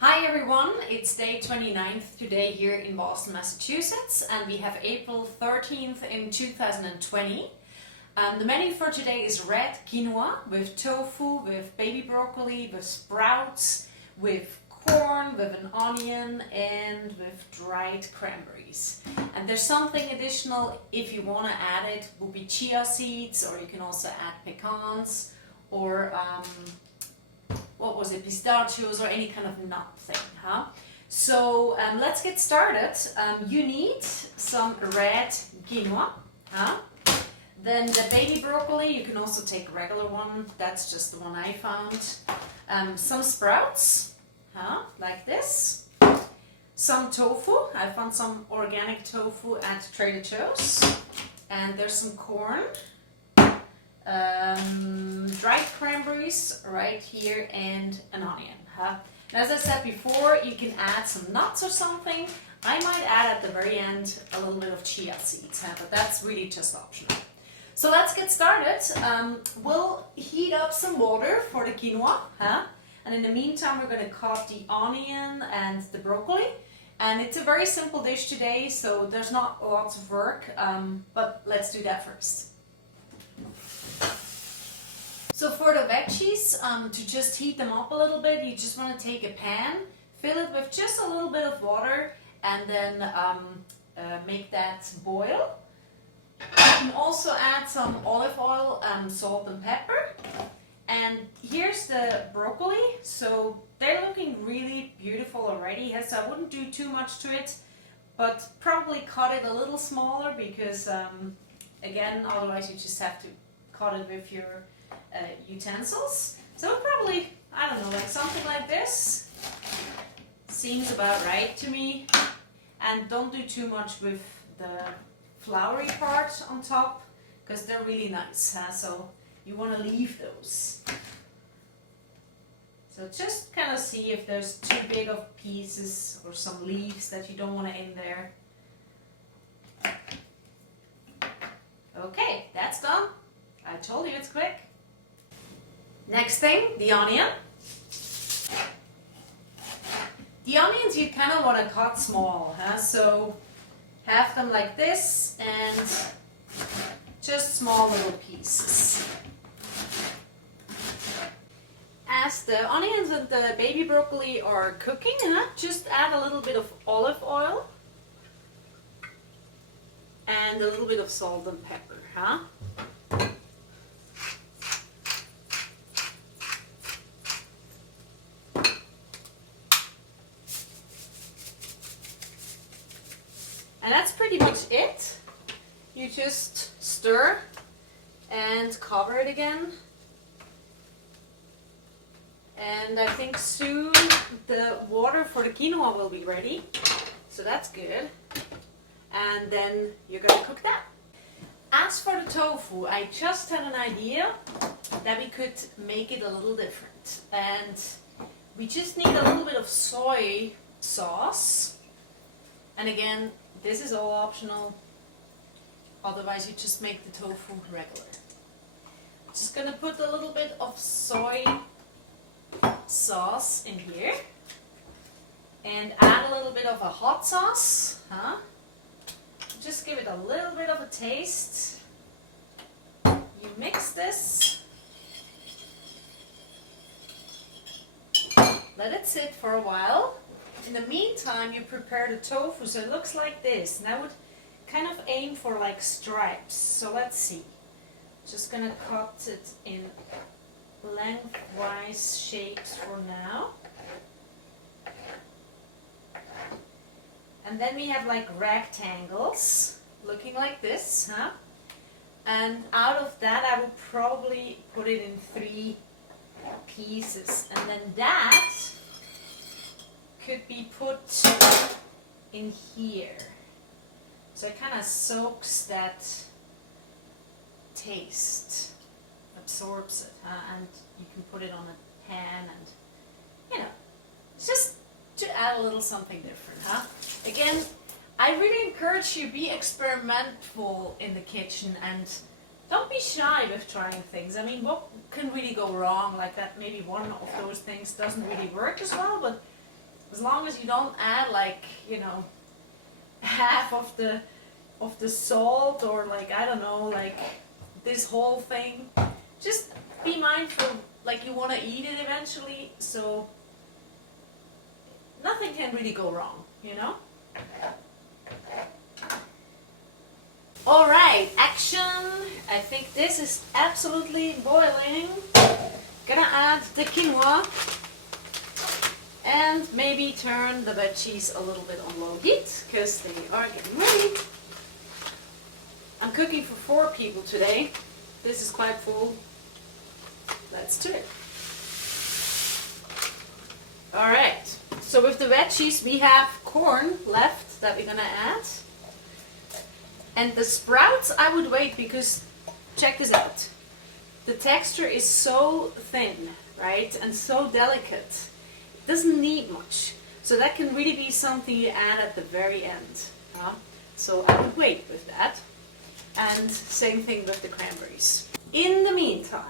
Hi everyone, it's day 29th today here in Boston, Massachusetts, and we have April 13th in 2020. The menu for today is red quinoa with tofu, with baby broccoli, with sprouts, with corn, with an onion, and with dried cranberries. And there's something additional if you want to add it, would be chia seeds, or you can also add pecans, or what was it, pistachios, or any kind of nut thing, huh? So let's get started. You need some red quinoa, huh? Then the baby broccoli, you can also take a regular one, that's just the one I found. Some sprouts, huh? Like this. Some tofu, I found some organic tofu at Trader Joe's. And there's some corn. Dried cranberries right here, and an onion. Huh? And as I said before, you can add some nuts or something. I might add at the very end a little bit of chia seeds, huh? But that's really just optional. So let's get started. We'll heat up some water for the quinoa, huh? And in the meantime, we're going to cut the onion and the broccoli. And it's a very simple dish today, so there's not lots of work, but let's do that first. So for the veggies, to just heat them up a little bit, you just want to take a pan, fill it with just a little bit of water, and then make that boil. You can also add some olive oil, salt and pepper. And here's the broccoli. So they're looking really beautiful already, so I wouldn't do too much to it, but probably cut it a little smaller because, again, otherwise you just have to cut it with your utensils. So probably, I don't know, like something like this seems about right to me. And don't do too much with the floury part on top because they're really nice, huh? So you want to leave those. So just kind of see if there's too big of pieces or some leaves that you don't want in there. Okay, that's done. I told you it's quick. Next thing, the onion. The onions you kind of want to cut small, huh? So have them like this and just small little pieces. As the onions and the baby broccoli are cooking, just add a little bit of olive oil and a little bit of salt and pepper, huh? And that's pretty much it. You just stir and cover it again. And I think soon the water for the quinoa will be ready. So that's good. And then you're going to cook that. As for the tofu, I just had an idea that we could make it a little different. And we just need a little bit of soy sauce. And again, this is all optional, otherwise you just make the tofu regular. I'm just going to put a little bit of soy sauce in here and add a little bit of a hot sauce, huh? Just give it a little bit of a taste. You mix this, let it sit for a while. In the meantime, you prepare the tofu, so it looks like this. And I would kind of aim for like stripes. So let's see. Just gonna cut it in lengthwise shapes for now. And then we have like rectangles, looking like this, huh? And out of that, I would probably put it in 3 pieces. And then that could be put in here. So it kind of soaks that taste, absorbs it, and you can put it on a pan and, you know, just to add a little something different, huh? Again, I really encourage you, be experimental in the kitchen and don't be shy with trying things. I mean, what can really go wrong? Like that maybe one of those things doesn't really work as well, but As long as you don't add like, you know, half of the salt, or like, I don't know, like this whole thing. Just be mindful, like you want to eat it eventually, so nothing can really go wrong, you know? Alright, action! I think this is absolutely boiling. Gonna add the quinoa and maybe turn the veggies a little bit on low heat because they are getting ready. I'm cooking for 4 people today. This is quite full. Let's do it. Alright, so with the veggies we have corn left that we're gonna add. And the sprouts I would wait, because check this out. The texture is so thin, right? And so delicate. It doesn't need much. So that can really be something you add at the very end. So I would wait with that. And same thing with the cranberries. In the meantime,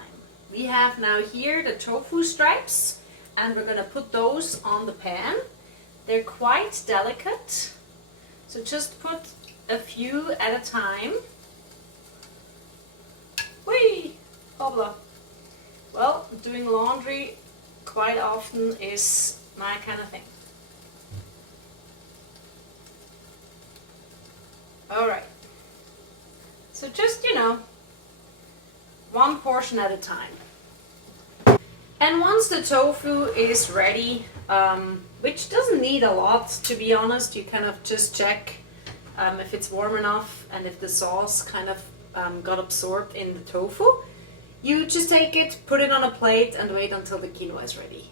we have now here the tofu stripes, and we're going to put those on the pan. They're quite delicate, so just put a few at a time. Whee! Hoppla. Well, doing laundry quite often is my kind of thing. Alright. So just, you know, one portion at a time. And once the tofu is ready, which doesn't need a lot, to be honest, you kind of just check if it's warm enough and if the sauce kind of got absorbed in the tofu. You just take it, put it on a plate and wait until the quinoa is ready.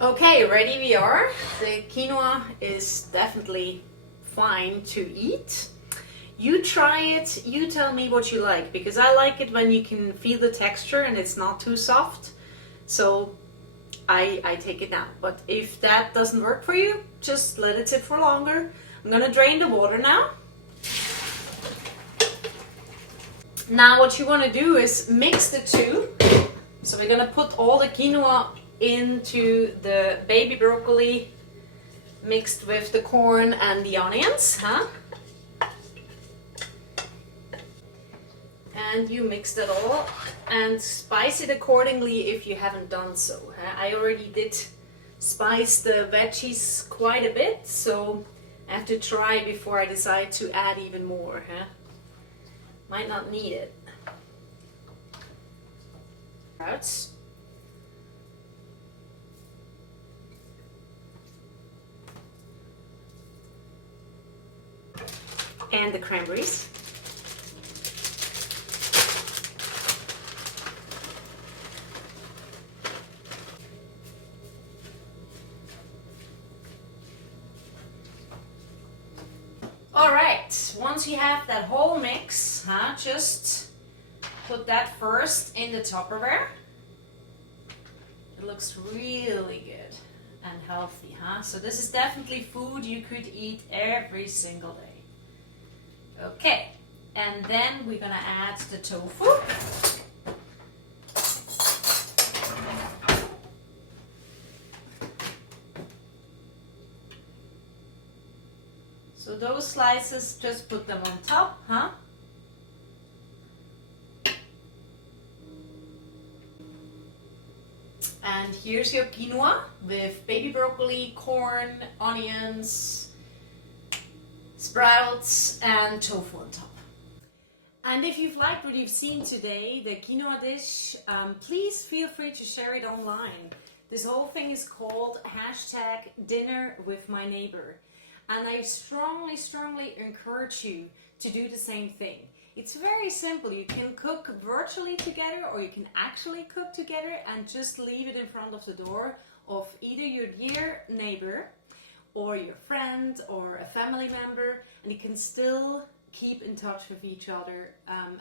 Okay, ready we are. The quinoa is definitely fine to eat. You try it, you tell me what you like, because I like it when you can feel the texture and it's not too soft. So I take it now. But if that doesn't work for you, just let it sit for longer. I'm gonna drain the water now. Now what you want to do is mix the two. So we're gonna put all the quinoa into the baby broccoli mixed with the corn and the onions, and you mix that all and spice it accordingly if you haven't done so. I already did spice the veggies quite a bit, so I have to try before I decide to add even more. Might not need it. Sprouts. And the cranberries. Alright, once you have that whole mix, just put that first in the Tupperware. It looks really good and healthy, So this is definitely food you could eat every single day. Okay, and then we're gonna add the tofu. So those slices, just put them on top, And here's your quinoa with baby broccoli, corn, onions, sprouts, and tofu on top. And if you've liked what you've seen today, the quinoa dish, please feel free to share it online. This whole thing is called #dinnerwithmyneighbor. And I strongly, strongly encourage you to do the same thing. It's very simple. You can cook virtually together, or you can actually cook together and just leave it in front of the door of either your dear neighbor or your friend or a family member, and you can still keep in touch with each other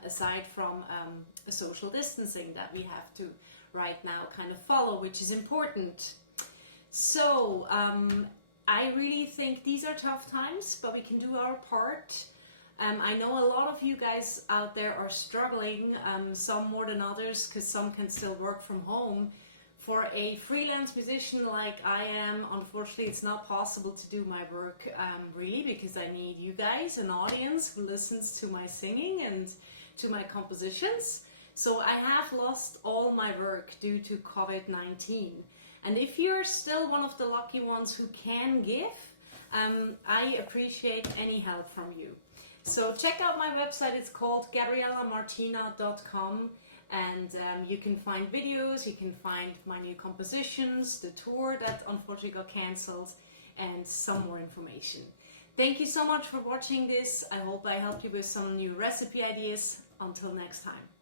aside from a social distancing that we have to right now kind of follow, which is important. So I really think these are tough times, but we can do our part. I know a lot of you guys out there are struggling, some more than others, because some can still work from home. For a freelance musician like I am, unfortunately it's not possible to do my work really, because I need you guys, an audience who listens to my singing and to my compositions. So I have lost all my work due to COVID-19. And if you're still one of the lucky ones who can give, I appreciate any help from you. So check out my website, it's called GabriellaMartina.com. And you can find videos, you can find my new compositions, the tour that unfortunately got cancelled, and some more information. Thank you so much for watching this. I hope I helped you with some new recipe ideas. Until next time.